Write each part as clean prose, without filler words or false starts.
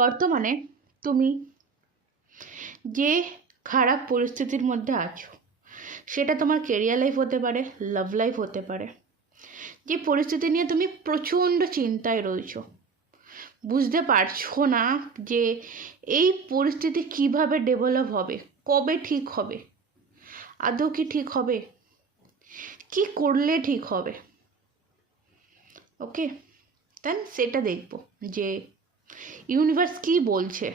বর্তমানে তুমি যে খারাপ পরিস্থিতির মধ্যে আছো, সেটা তোমার কেরিয়ার লাইফ হতে পারে, লাভ লাইফ হতে পারে। যে পরিস্থিতি নিয়ে তুমি প্রচণ্ড চিন্তায় রয়েছো, বুঝতে পারছো না যে এই পরিস্থিতি কিভাবে ডেভেলপ হবে, কবে ঠিক হবে, আদৌ কি ঠিক হবে, কি করলে ঠিক হবে। ওকে, দেন সেটা দেখবো যে ইউনিভার্স কি বলছে,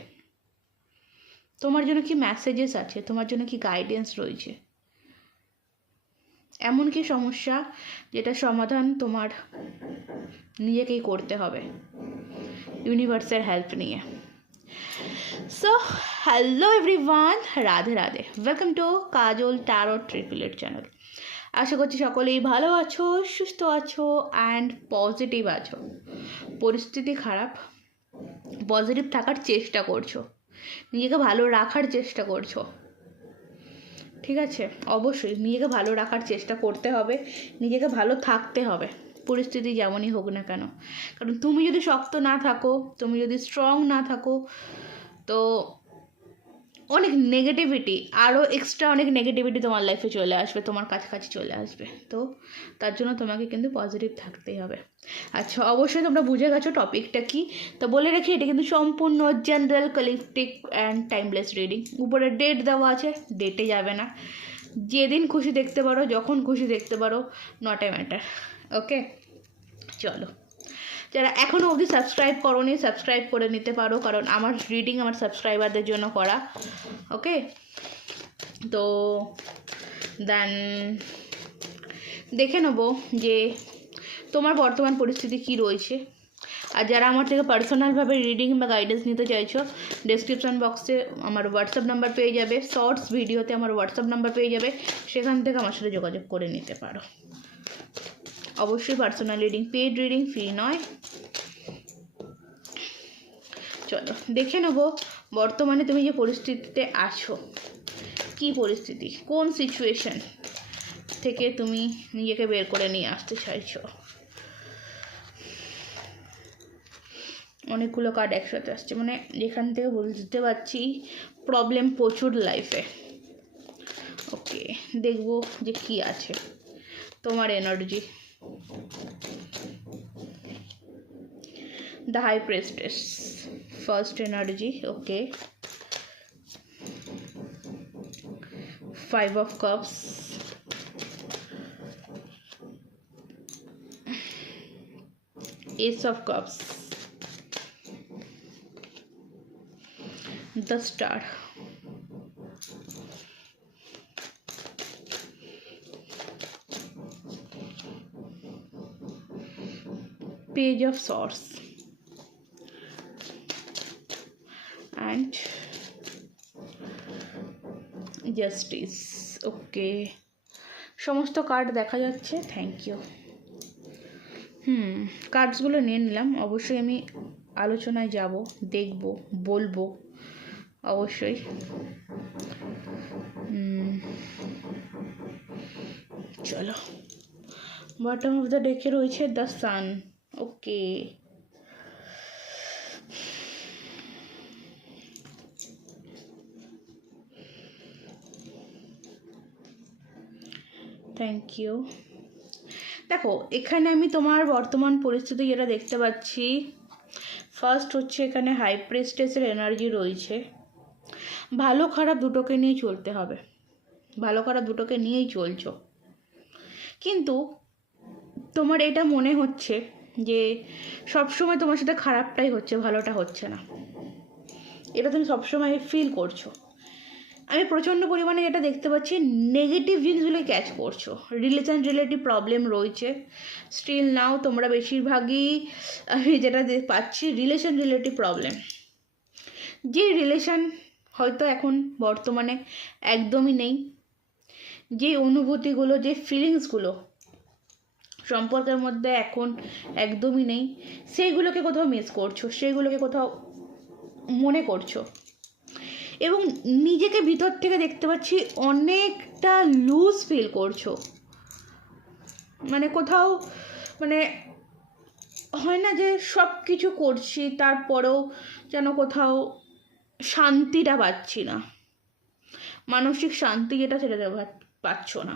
তোমার জন্য কি মেসেজেস আছে, তোমার জন্য কি গাইডেন্স রয়েছে। এমন কি সমস্যা যেটা সমাধান তোমার নিজেকেই করতে হবে ইউনিভার্সের হেল্প নিয়ে। So hello everyone, Radhe Radhe, welcome to Kajal tarot triple eight channel. আশা করছি সকলেই ভালো আছো, সুস্থ আছো অ্যান্ড পজিটিভ আছো। পরিস্থিতি খারাপ, পজিটিভ থাকার চেষ্টা করছো, নিজেকে ভালো রাখার চেষ্টা করছো। ঠিক আছে, অবশ্যই নিজেকে ভালো রাখার চেষ্টা করতে হবে, নিজেকে ভালো থাকতে হবে পরিস্থিতি যেমনই হোক না কেন। কারণ তুমি যদি শক্ত না থাকো, তুমি যদি স্ট্রং না থাকো, তো অনেক নেগেটিভিটি, আরও এক্সট্রা অনেক নেগেটিভিটি তোমার লাইফে চলে আসবে, তোমার কাছাকাছি চলে আসবে। তো তার জন্য তোমাকে কিন্তু পজিটিভ থাকতেই হবে। আচ্ছা, অবশ্যই তোমরা বুঝে গেছো টপিকটা কি। তো বলে রাখি, এটা কিন্তু সম্পূর্ণ general, collective and timeless reading. উপরে ডেট দেওয়া আছে, ডেটে যাবে না, যেদিন খুশি দেখতে পারো, যখন খুশি দেখতে পারো, নট এ ম্যাটার। ওকে, চলো, যারা এখনও অবধি সাবস্ক্রাইব করোনি, সাবস্ক্রাইব করে নিতে পারো, কারণ আমার রিডিং আমার সাবস্ক্রাইবারদের জন্য করা। ওকে, তো দেন দেখে নেবো যে তোমার বর্তমান পরিস্থিতি কি রয়েছে। আর যারা আমার থেকে পার্সোনালভাবে রিডিং বা গাইডেন্স নিতে চাইছো, ডেসক্রিপশন বক্সে আমার হোয়াটসঅ্যাপ নাম্বার পেয়ে যাবে, শর্টস ভিডিওতে আমার হোয়াটসঅ্যাপ নাম্বার পেয়ে যাবে, সেখান থেকে আমার সাথে যোগাযোগ করে নিতে পারো। অবশ্যই personal reading, paid reading, free নয়। চলো দেখে নেবো বর্তমানে তুমি যে পরিস্থিতিতে আছো, কি পরিস্থিতি, কোন সিচুয়েশন থেকে তুমি নিজেকে বের করে নিয়ে আসতে চাইছো। অনেকগুলো কার্ড একসাথে আসছে, মানে যেখান থেকে বুঝতে পারছি প্রবলেম প্রচুর লাইফে। ওকে, দেখবো যে কি আছে তোমার energy. The high priestess, first energy. Okay, 5 of cups, ace of cups, the star, page of swords, and justice. Okay, সমস্ত কার্ড দেখা যাচ্ছে, থ্যাংক ইউ। কার্ডসগুলো নিয়ে নিলাম। অবশ্যই আমি আলোচনায় যাব, দেখব, বলবো অবশ্যই। চলো, বটম অফ দ্য ডেকে রয়েছে the sun. Okay, thank you. দেখো, এখানে আমি তোমার বর্তমান পরিস্থিতি যেটা দেখতে পাচ্ছি, ফার্স্ট হচ্ছে এখানে হাই প্রেস্টেসের এনার্জি রয়েছে। ভালো খারাপ দুটোকে নিয়েই চলতে হবে, ভালো খারাপ দুটোকে নিয়েই চলছো, কিন্তু তোমার এটা মনে হচ্ছে যে সবসময় তোমার সাথে খারাপটাই হচ্ছে, ভালোটা হচ্ছে না। এটা তুমি সবসময় ফিল করছো। আমি প্রচণ্ড পরিমাণে যেটা দেখতে পাচ্ছি, নেগেটিভ জিনিসগুলোই ক্যাচ করছো। রিলেশন রিলেটিভ প্রবলেম রয়েছে স্টিল নাও, তোমরা বেশিরভাগই আমি যেটা পাচ্ছি রিলেশন রিলেটিভ প্রবলেম। যে রিলেশন হয়তো এখন বর্তমানে একদমই নেই, যে অনুভূতিগুলো, যে ফিলিংসগুলো সম্পর্কের মধ্যে এখন একদমই নেই, সেইগুলোকে কোথাও মিস করছো, সেইগুলোকে কোথাও মনে করছো, এবং নিজেকে ভিতর থেকে দেখতে পাচ্ছি অনেকটা লুজ ফিল করছো। মানে কোথাও, মানে হয় না যে সব কিছু করছি তারপরেও যেন কোথাও শান্তিটা পাচ্ছি না, মানসিক শান্তি যেটা সেটা পাচ্ছ না।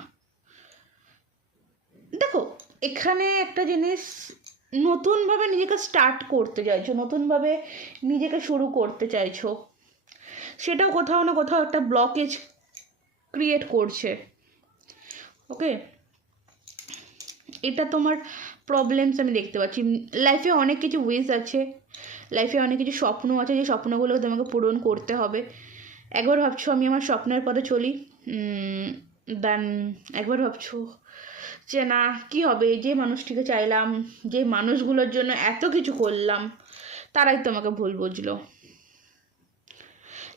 দেখো এখানে একটা জিনিস, নতুনভাবে নিজেকে স্টার্ট করতে চাইছো, নতুনভাবে নিজেকে শুরু করতে চাইছো, সেটাও কোথাও না কোথাও একটা ব্লকেজ ক্রিয়েট করছে। ওকে, এটা তোমার প্রবলেমস আমি দেখতে পাচ্ছি। লাইফে অনেক কিছু উইশ আছে, লাইফে অনেক কিছু স্বপ্ন আছে, যে স্বপ্নগুলো তোমাকে পূরণ করতে হবে। একবার ভাবছো আমি আমার স্বপ্নের পথে চলি, দেন একবার ভাবছো যে না কী হবে, যে মানুষটিকে চাইলাম, যে মানুষগুলোর জন্য এত কিছু করলাম, তারাই তোমাকে ভুল বুঝলো।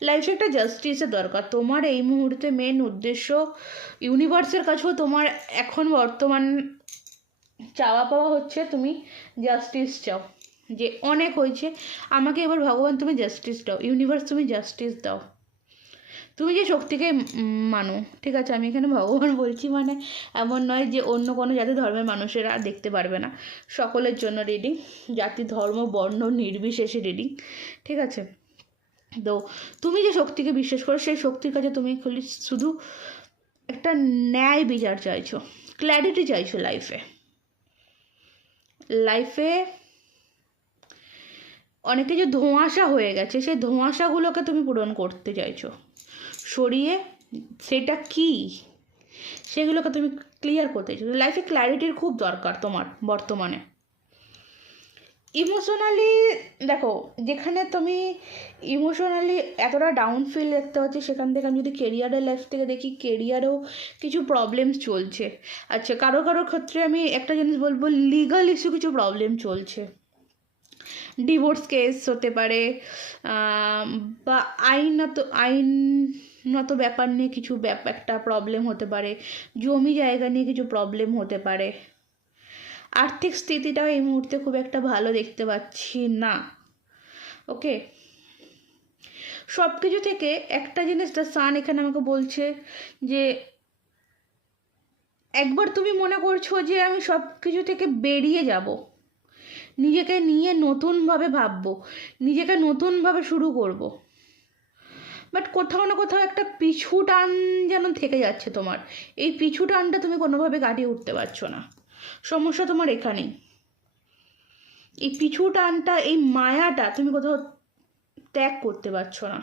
লাইফে একটা জাস্টিসের দরকার। তোমার এই মুহূর্তে মেন উদ্দেশ্য, ইউনিভার্সের কাছেও তোমার এখন বর্তমান চাওয়া পাওয়া হচ্ছে তুমি জাস্টিস চাও, যে অনেক হয়েছে, আমাকে এবার ভগবান তুমি জাস্টিস দাও, ইউনিভার্স তুমি জাস্টিস দাও। তুমি যে শক্তিকে মানো, ঠিক আছে, আমি এখানে ভগবান বলছি, মানে এমন নয় যে অন্য কোনো জাতি ধর্মের মানুষেরা দেখতে পারবে না, সকলের জন্য রিডিং, জাতি ধর্ম বর্ণ নির্বিশেষে রিডিং, ঠিক আছে। তো তুমি যে শক্তিকে বিশ্বাস করো, সেই শক্তির কাছে তুমি শুধু একটা ন্যায় বিচার চাইছো, ক্ল্যারিটি চাইছো লাইফে। লাইফে অনেকে যে ধোঁয়াশা হয়ে গেছে, সেই ধোঁয়াশাগুলোকে তুমি পূরণ করতে চাইছো, সরিয়ে সেটা কি সেগুলোকে তুমি ক্লিয়ার করতে চাইছো। লাইফে ক্ল্যারিটির খুব দরকার তোমার বর্তমানে। ইমোশনালি দেখো, যেখানে তুমি ইমোশনালি এতটা ডাউন ফিল দেখতে পাচ্ছি, সেখান থেকে আমি যদি কেরিয়ারের লাইফ থেকে দেখি, কেরিয়ারেও কিছু প্রবলেমস চলছে। আচ্ছা, কারো ক্ষেত্রে আমি একটা জিনিস বলবো, লিগাল ইস্যু কিছু প্রবলেম চলছে, ডিভোর্স কেস হতে পারে, বা আইনত ব্যাপার নিয়ে কিছু একটা প্রবলেম হতে পারে, জমি জায়গা নিয়ে কিছু প্রবলেম হতে পারে। আর্থিক স্থিতিটাও এই মুহূর্তে খুব একটা ভালো দেখতে পাচ্ছি না। ওকে, সব কিছু থেকে একটা জিনিস দ্য সান এখানে আমাকে বলছে যে একবার তুমি মনে করছো যে আমি সব কিছু থেকে বেরিয়ে যাব, নিজেকে নিয়ে নতুনভাবে ভাববো, নিজেকে নতুনভাবে শুরু করব, বাট কোথাও না কোথাও একটা পিছু টান যেন থেকে যাচ্ছে তোমার। এই পিছু টানটা তুমি কোনোভাবে কাটিয়ে উঠতে পারছো না, সমস্যা তোমার এখানেই। এই পিছু টানটা, এই মায়াটা তুমি কোথাও ত্যাগ করতে পারছো না।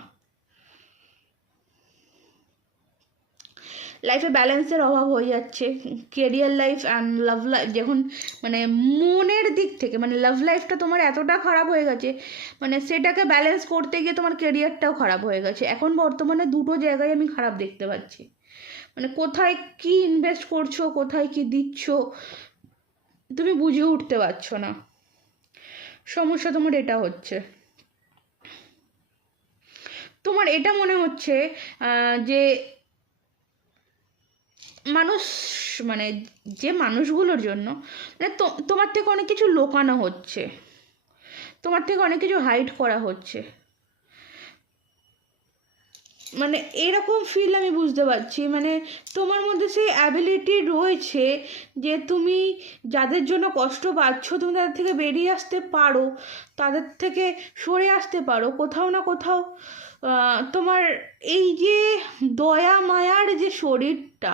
লাইফে ব্যালেন্সের অভাব হয়ে যাচ্ছে, career life and love life, যখন মানে মনের দিক থেকে মানে লাভ লাইফটা তোমার এতটা খারাপ হয়ে গেছে, মানে সেটাকে ব্যালেন্স করতে গিয়ে তোমার কেরিয়ারটাও খারাপ হয়ে গেছে। এখন বর্তমানে দুটো জায়গায় আমি খারাপ দেখতে পাচ্ছি, মানে কোথায় কি ইনভেস্ট করছো, কোথায় কি দিচ্ছ, তুমি বুঝে উঠতে পারছো না। সমস্যা তোমার এটা হচ্ছে, তোমার এটা মনে হচ্ছে যে মানুষ, মানে যে মানুষগুলোর জন্য মানে তোমার থেকে অনেক কিছু লুকানো হচ্ছে, তোমার থেকে অনেক কিছু হাইড করা হচ্ছে, মানে এরকম ফিল আমি বুঝতে পারছি। মানে তোমার মধ্যে সেই অ্যাবিলিটি রয়েছে যে তুমি যাদের জন্য কষ্ট পাচ্ছ, তুমি তাদের থেকে বেরিয়ে আসতে পারো, তাদের থেকে সরে আসতে পারো কোথাও না কোথাও। তোমার এই যে দয়া মায়ার যে শরীরটা,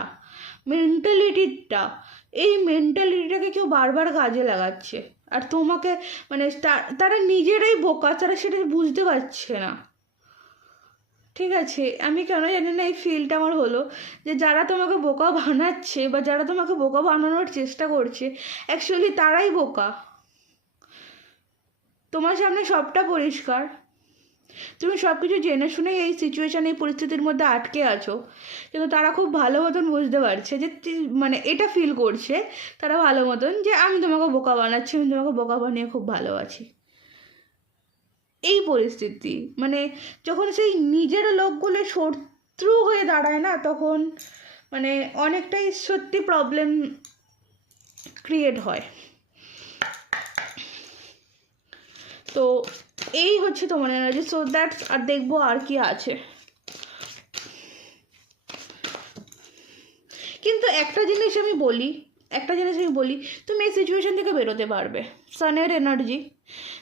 মেন্টালিটিটা, এই মেন্টালিটিটাকে কেউ বারবার কাজে লাগাচ্ছে, আর তোমাকে মানে তারা নিজেরাই বোকা, তারা সেটা বুঝতে পারছে না। ঠিক আছে, আমি কেন জানি না এই ফিলটা আমার হলো যে যারা তোমাকে বোকা বানাচ্ছে বা যারা তোমাকে বোকা বানানোর চেষ্টা করছে, অ্যাকচুয়ালি তারাই বোকা। তোমার সামনে সবটা পরিষ্কার, তুমি সব কিছু জেনে শুনেই এই সিচুয়েশান, এই পরিস্থিতির মধ্যে আটকে আছো, কিন্তু তারা খুব ভালো মতন বুঝতে পারছে যে মানে এটা ফিল করছে তারা ভালো মতন যে আমি তোমাকে বোকা বানাচ্ছি, আমি তোমাকে বোকা বানিয়ে খুব ভালো আছি। এই পরিস্থিতি মানে যখন সেই নিজের লোকগুলো শত্রু হয়ে দাঁড়ায় না, তখন মানে অনেকটাই সত্যি প্রবলেম ক্রিয়েট হয়। তো এই হচ্ছে তোমার এনার্জি। সো দ্যাটস, আর দেখবো আর কি আছে। কিন্তু একটা জিনিস আমি বলি, একটা জিনিস আমি বলি, তুমি এই সিচুয়েশন থেকে বেরোতে পারবে। সানের এনার্জি,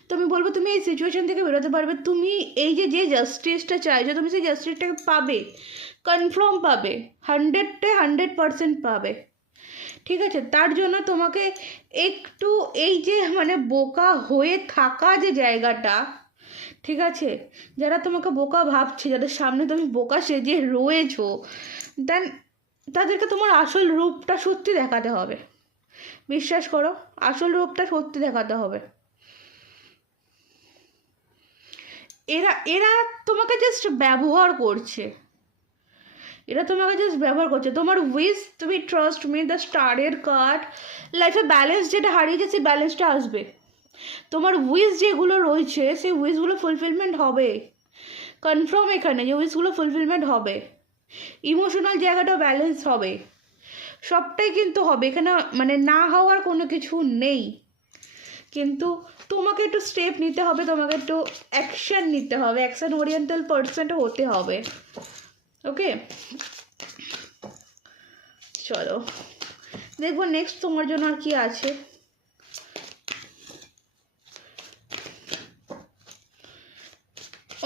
তুমি বলবো তুমি এই সিচুয়েশন থেকে বেরোতে পারবে। তুমি এই যে যে জাস্টিসটা চাইছো, তুমি সেই জাস্টিসটাকে পাবে, কনফার্ম পাবে, 100% পাবে। ঠিক আছে, তার জন্য তোমাকে একটু এই যে মানে বোকা হয়ে থাকা যে জায়গাটা, ঠিক আছে, যারা তোমাকে বোকা ভাবছে, যাদের সামনে তুমি বোকা সেজে রয়েছো, দেন তাদেরকে তোমার আসল রূপটা সত্যি দেখাতে হবে। বিশ্বাস করো, আসল রূপটা সত্যি দেখাতে হবে। এরা এরা তোমাকে জাস্ট ব্যবহার করছে, এরা তোমাকে জাস্ট ব্যবহার করছে। তোমার উইশ, তুমি ট্রাস্ট মি, দ্য স্টারের কার্ড, লাইফে ব্যালেন্স যেটা হারিয়েছে সেই ব্যালেন্সটা আসবে। তোমার উইশ যেগুলো রয়েছে সেই উইশগুলো ফুলফিলমেন্ট হবে, কনফার্ম এখানে যে উইশগুলো ফুলফিলমেন্ট হবে। ইমোশনাল জায়গাটা ব্যালেন্স হবে, সবটাই কিন্তু হবে এখানে, মানে না হওয়ার কোনো কিছু নেই। কিন্তু তোমাকে একটু স্টেপ নিতে হবে, তোমাকে একটু অ্যাকশন নিতে হবে, অ্যাকশন ওরিয়েন্টাল পার্সনটা হতে হবে। ওকে, চলো দেখবো নেক্সট তোমার জন্য আর কি আছে।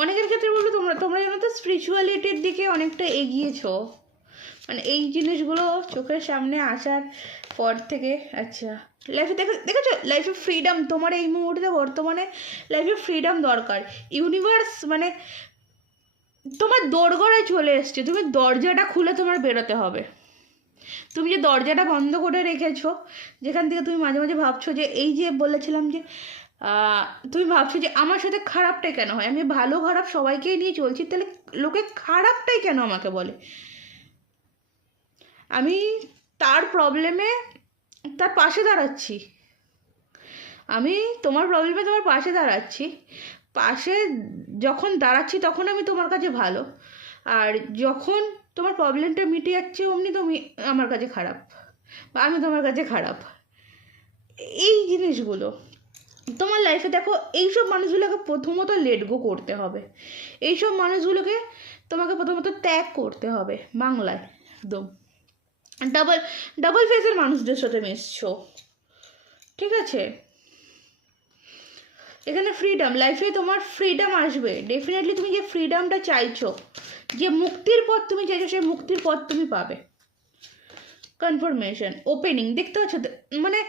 অনেকের ক্ষেত্রে বলবো তোমরা তোমরা জানো তো স্পিরিচুয়ালিটির দিকে অনেকটা এগিয়েছো, মানে এই জিনিসগুলো চোখের সামনে আসার পর থেকে। আচ্ছা, লাইফে দেখেছো লাইফে ফ্রিডম, তোমার এই মুহূর্তে বর্তমানে লাইফে ফ্রিডম দরকার। ইউনিভার্স মানে তোমার দোরগোড়ায় চলে এসছে, তুমি দরজাটা খুলে তোমার বেরোতে হবে। তুমি যে দরজাটা বন্ধ করে রেখেছো, যেখান থেকে তুমি মাঝে মাঝে ভাবছো যে এই যে বলেছিলাম যে তুমি ভাবছো যে আমার সাথে খারাপটাই কেন হয়, আমি ভালো খারাপ সবাইকেই নিয়ে চলছি, তাহলে লোকে খারাপটাই কেন আমাকে বলে। আমি তার প্রবলেমে তার পাশে দাঁড়াচ্ছি, আমি তোমার প্রবলেমে তোমার পাশে দাঁড়াচ্ছি, পাশে যখন দাঁড়াচ্ছি তখন আমি তোমার কাছে ভালো, আর যখন তোমার প্রবলেমটা মিটে যাচ্ছে অমনি তুমি আমার কাছে খারাপ, বা আমি তোমার কাছে খারাপ। এই জিনিসগুলো তোমার লাইফে দেখো, এইসব মানুষগুলোকে প্রথমত লেট গো করতে হবে, এইসব মানুষগুলোকে তোমাকে প্রথমত ত্যাগ করতে হবে। বাংলায় একদম ডাবল ফেসের মানুষদের সাথে মিশছো, ঠিক আছে। এখানে ফ্রিডম, লাইফে তোমার ফ্রিডম আসবে ডেফিনেটলি। তুমি যে ফ্রিডমটা চাইছো, যে মুক্তির পথ তুমি চাইছো, সেই মুক্তির পথ তুমি পাবে। কনফার্মেশন, ওপেনিং, দেখতে পাচ্ছ মানে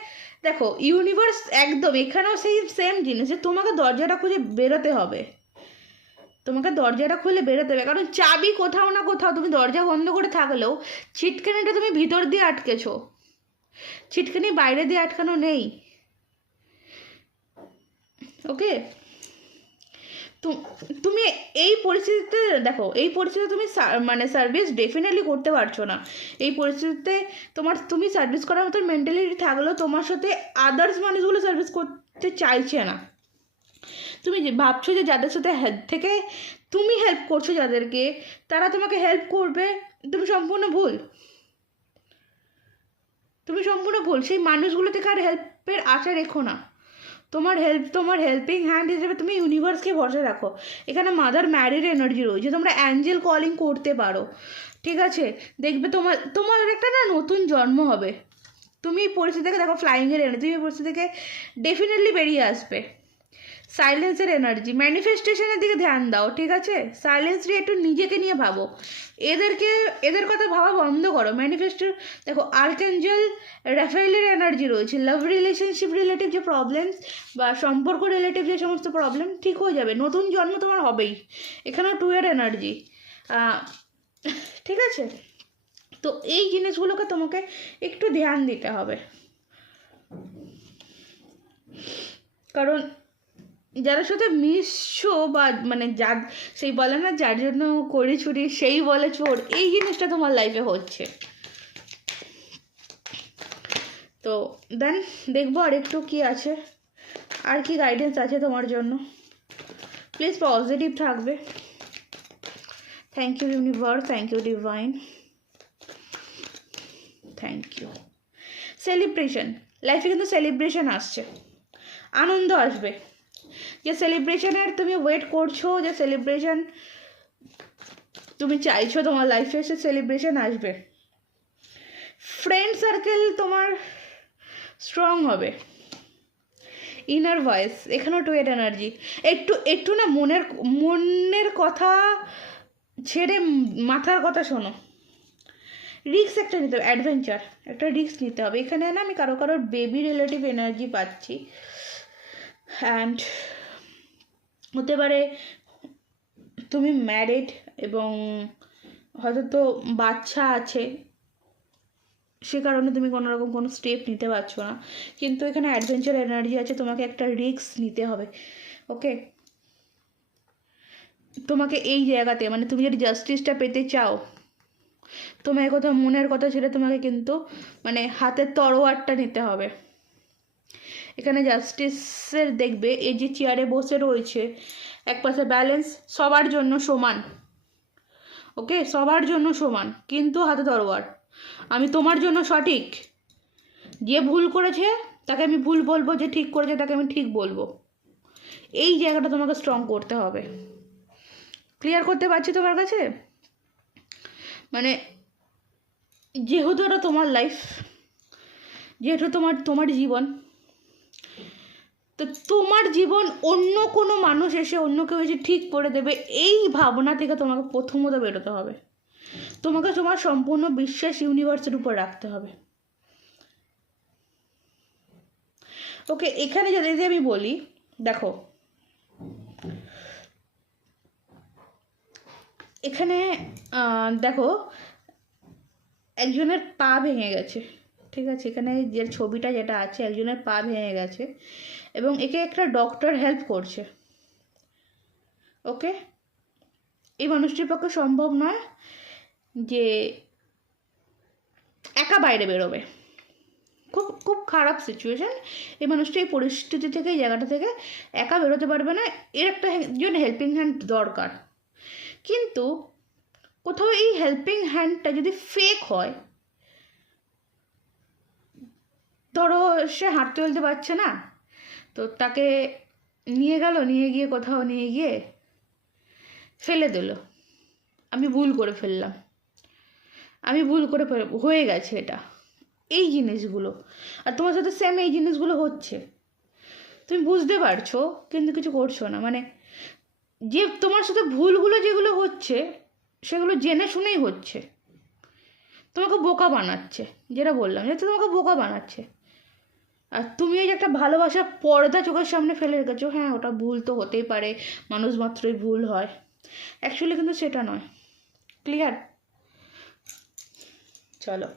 দেখো ইউনিভার্স একদম এখানেও সেই সেম জিনিস, যে তোমাকে দরজাটা খুঁজে বেরোতে হবে, তোমাকে দরজাটা খুলে বেরোতে হবে। কারণ চাবি কোথাও না কোথাও, তুমি দরজা বন্ধ করে থাকলেও ছিটকানিটা তুমি ভিতর দিয়ে আটকেছো, ছিটকানি বাইরে দিয়ে আটকানো নেই। ওকে, তুমি এই পরিস্থিতিতে দেখো, এই পরিস্থিতিতে তুমি মানে সার্ভিস ডেফিনেটলি করতে পারছো না। এই পরিস্থিতিতে তুমি সার্ভিস করার মতো মেন্টালিটি থাকলেও তোমার সাথে আদার্স মানুষগুলো সার্ভিস করতে চাইছে না। তুমি যে ভাবছো যে যাদের সাথে হেল্প থেকে তুমি হেল্প করছো যাদেরকে, তারা তোমাকে হেল্প করবে, তুমি সম্পূর্ণ ভুল, তুমি সম্পূর্ণ ভুল। সেই মানুষগুলো থেকে আর হেল্পের আশা রেখো না। তোমার হেল্পিং হ্যান্ড হিসেবে তুমি ইউনিভার্সকে ভরসা রাখো। এখানে মাদার ম্যারির এনার্জি রয়েছে, তোমরা অ্যাঞ্জেল কলিং করতে পারো, ঠিক আছে। দেখবে তোমার একটা না নতুন জন্ম হবে। তুমি এই পরিস্থিতি থেকে দেখো ফ্লাইংয়ের এনার্জি, তুমি এই পরিস্থিতি থেকে ডেফিনেটলি বেরিয়ে আসবে। সাইলেন্সের এনার্জি, ম্যানিফেস্টেশনের দিকে ধ্যান দাও, ঠিক আছে। সাইলেন্স দিয়ে একটু নিজেকে নিয়ে ভাবো, এদের কথা ভাবা বন্ধ করো। ম্যানিফেস্টের দেখো আর্কএঞ্জেল রাফায়েলের এনার্জি রয়েছে। লাভ রিলেশনশিপ রিলেটিভ যে প্রবলেমস বা সম্পর্ক রিলেটিভ যে সমস্ত প্রবলেম ঠিক হয়ে যাবে, নতুন জন্ম তোমার হবেই। এখানেও 2 এর এনার্জি, ঠিক আছে। তো এই জিনিসগুলোকে তোমাকে একটু ধ্যান দিতে হবে, কারণ যাদের সাথে মিশছো বা মানে যার সেই বলে না যার জন্য করি চুরি সেই বলে চোর, এই জিনিসটা তোমার লাইফে হচ্ছে। তো দেন দেখবো আর একটু কি আছে, আর কি গাইডেন্স আছে তোমার জন্য। প্লিজ পজিটিভ থাকবে। Thank you universe, thank you divine, thank you. Celebration, লাইফে কিন্তু সেলিব্রেশন আসছে, আনন্দ আসবে। যে সেলিব্রেশনের তুমি ওয়েট করছো, যে সেলিব্রেশন তুমি চাইছো তোমার লাইফে, সে সেলিব্রেশন আসবে। ফ্রেন্ড সার্কেল তোমার স্ট্রং হবে। ইনার ভয়েস, এখানেও টুয়েট এনার্জি। একটু না মনের কথা ছেড়ে মাথার কথা শোনো। রিস্ক একটা নিতে হবে, অ্যাডভেঞ্চার, একটা রিস্ক নিতে হবে। এখানে না আমি কারোর বেবি রিলেটিভ এনার্জি পাচ্ছি। অ্যান্ড হতে পারে তুমি ম্যারিড এবং হয়তো তো বাচ্চা আছে, সে কারণে তুমি কোনো স্টেপ নিতে পারছো না। কিন্তু এখানে অ্যাডভেঞ্চার এনার্জি আছে, তোমাকে একটা রিস্ক নিতে হবে। ওকে, তোমাকে এই জায়গাতে মানে তুমি যদি জাস্টিসটা পেতে চাও, তোমার কথা মনের কথা ছেড়ে তোমাকে কিন্তু মানে হাতের তরোয়ারটা নিতে হবে। এখানে জাস্টিসের দেখবে এই যে চেয়ারে বসে রয়েছে, এক পাশে ব্যালেন্স, সবার জন্য সমান। ওকে, সবার জন্য সমান, কিন্তু হাতে তরোয়ার। আমি তোমার জন্য সঠিক, যে ভুল করেছে তাকে আমি ভুল বলবো, যে ঠিক করেছে তাকে আমি ঠিক বলবো। এই জায়গাটা তোমাকে স্ট্রং করতে হবে। ক্লিয়ার করতে পারছি তোমার কাছে? মানে যেহেতু এটা তোমার লাইফ, যেহেতু তোমার জীবন, তো তোমার জীবন অন্য কোনো মানুষ এসে অন্য কেউ এসে ঠিক করে দেবে, এই ভাবনা থেকে তোমাকে প্রথমত বেরোতে হবে। তোমাকে তোমার সম্পূর্ণ বিশ্বাস ইউনিভার্সের উপর রাখতে হবে। ওকে, এখানে যদি আমি বলি, দেখো এখানে দেখো একজনের পা ভেঙে গেছে, ঠিক আছে? এখানে যে ছবিটা যেটা আছে, একজনের পা ভেঙে গেছে এবং একে একটা ডক্টর হেল্প করছে। ওকে, এই মানুষটির পক্ষে সম্ভব নয় যে একা বাইরে বেরোবে। খুব খুব খারাপ সিচুয়েশান। এই মানুষটা এই পরিস্থিতি থেকে, এই জায়গাটা থেকে একা বেরোতে পারবে না, এর একটা জন্য হেল্পিং হ্যান্ড দরকার। কিন্তু কোথাও এই হেল্পিং হ্যান্ডটা যদি ফেক হয়, ধরো সে হাঁটতে চলতে পারছে না, তো তাকে নিয়ে গিয়ে কোথাও নিয়ে গিয়ে ফেলে দিল, আমি ভুল করে ফেললাম, হয়ে গেছে এটা, এই জিনিসগুলো। আর তোমার সাথে সেম এই জিনিসগুলো হচ্ছে, তুমি বুঝতে পারছো কিন্তু কিছু করছো না। মানে যে তোমার সাথে ভুলগুলো যেগুলো হচ্ছে, সেগুলো জেনে শুনেই হচ্ছে, তোমাকে বোকা বানাচ্ছে। যেটা বললাম, যে তোমাকে বোকা বানাচ্ছে। আর তুমি এই যে একটা ভালোবাসার পর্দা চোখের সামনে ফেলে রেখেছো, হ্যাঁ ওটা ভুল তো হতেই পারে, মানুষ মাত্রই ভুল হয়, অ্যাকচুয়ালি কিন্তু সেটা নয়। ক্লিয়ার? চলো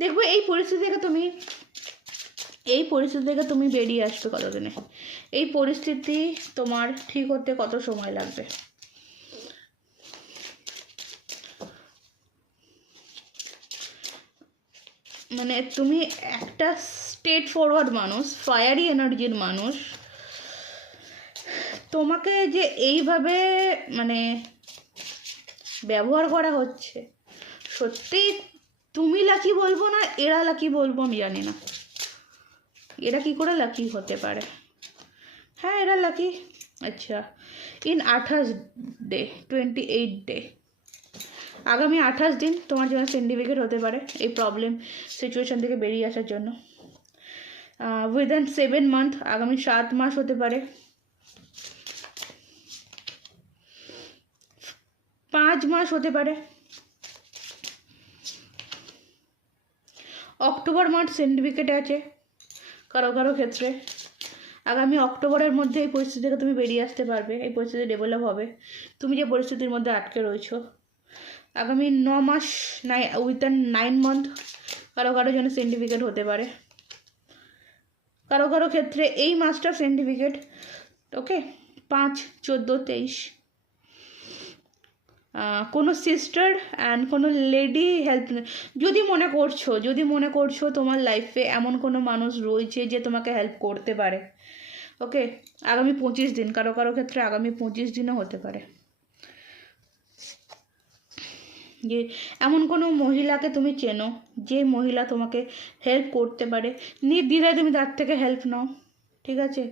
দেখবো এই পরিস্থিতি থেকে তুমি বেরিয়ে আসবে কতদিনে, এই পরিস্থিতি তোমার ঠিক হতে কত সময় লাগবে। মানে তুমি একটা স্ট্রেট ফরওয়ার্ড মানুষ, ফায়ারি এনার্জির মানুষ, তোমাকে যে এইভাবে মানে ব্যবহার করা হচ্ছে, সত্যি তুমি লাকি বলবো না এরা লাকি বলবো আমি জানি না। এরা কি করে লাকি হতে পারে? হ্যাঁ এরা লাকি। আচ্ছা, ইন 28 ডে, 28 ডে, আগামী 28 দিন তোমার জন্য সিন্ডিকেট হতে পারে এই প্রবলেম সিচুয়েশন থেকে বেরিয়ে আসার জন্য। উইদিন 7 মান্থ, আগামী 7 মাস হতে পারে, 5 মাস হতে পারে, অক্টোবর মাস সিন্ডিকেটে আছে কারো ক্ষেত্রে। আগামী অক্টোবরের মধ্যে এই পরিস্থিতি থেকে তুমি বেরিয়ে আসতে পারবে, এই পরিস্থিতি ডেভেলপ হবে, তুমি যে পরিস্থিতির মধ্যে আটকে রয়েছো। আগামী 9 মাস, উইদিন 9 মান্থ কারো জন্য সিন্ডিকেট হতে পারে, কারো ক্ষেত্রে এই মাসটা সিন্ডিকেট। ওকে, 5, 14, 23 কোনো সিস্টার অ্যান্ড কোনো লেডি হেল্প, যদি মনে করছো তোমার লাইফে এমন কোনো মানুষ রয়েছে যে তোমাকে হেল্প করতে পারে। ওকে, আগামী 25 দিন, কারো ক্ষেত্রে আগামী 25 দিনও হতে পারে, যে এমন কোনো মহিলাকে তুমি চেনো যে মহিলা তোমাকে হেল্প করতে পারে, নির্দ্বিধায় তুমি তার থেকে হেল্প নাও। ঠিক আছে,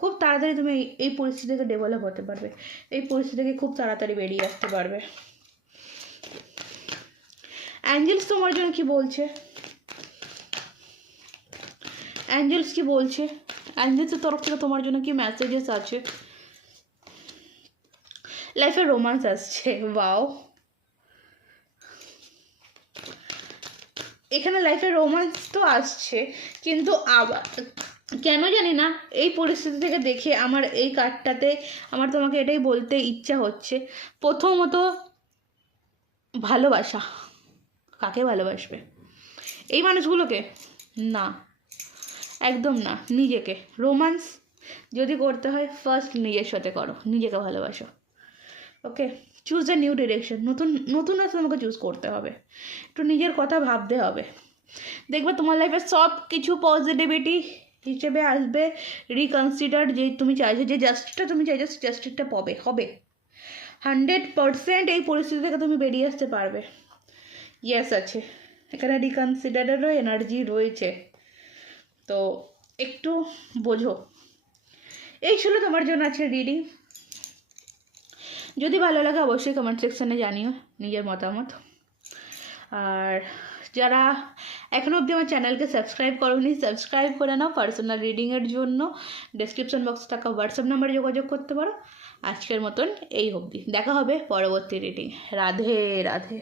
খুব তাড়াতাড়ি তুমি এই পরিস্থিতি থেকে ডেভেলপ হতে পারবে, এই পরিস্থিতি থেকে খুব তাড়াতাড়ি বেরিয়ে আসতে পারবে। অ্যাঞ্জেলস তোমার জন্য কি বলছে? অ্যাঞ্জেলস কি বলছে, অ্যাঞ্জেলসের তরফ থেকে তোমার জন্য কি মেসেজেস আছে? লাইফে রোম্যান্স আসছে, ওয়াও। এখানে লাইফে রোম্যান্স তো আসছে, কিন্তু আবার কেন জানি না এই পরিস্থিতি থেকে দেখে আমার এই কার্ডটাতে আমার তোমাকে এটাই বলতে ইচ্ছা হচ্ছে। প্রথমত ভালোবাসা, কাকে ভালোবাসবে? এই মানুষগুলোকে? না, একদম না। নিজেকে। রোম্যান্স যদি করতে হয় ফার্স্ট নিজের সাথে করো, নিজেকে ভালোবাসো। ওকে, চুজ এ নিউ ডিরেকশন। নতুন নতুন আছে তোমাকে চুজ করতে হবে, একটু নিজের কথা ভাবতে হবে। দেখবে তোমার লাইফে সব কিছু পজিটিভিটি হিসেবে আসবে। রিকনসিডার যে তুমি চাইছো, যে জাস্টিসটা তুমি চাইছো, জাস্টিসটা হবে 100%। এই পরিস্থিতি থেকে তুমি বেরিয়ে আসতে পারবে। ইয়েস আছে এখানে, রিকনসিডারেরও এনার্জি রয়েছে, তো একটু বোঝো। এই ছিল তোমার জন্য আছে রিডিং। যদি ভালো লাগে অবশ্যই কমেন্ট সেকশানে জানিও নিজের মতামত। আর যারা এখনও অবধি আমার চ্যানেলকে সাবস্ক্রাইব করোনি, সাবস্ক্রাইব করে নাও। পার্সোনাল রিডিংয়ের জন্য ডেসক্রিপশন বক্সে থাকা হোয়াটসঅ্যাপ নাম্বারে যোগাযোগ করতে পারো। আজকের মতন এই অবধি, দেখা হবে পরবর্তী রিডিং। রাধে রাধে।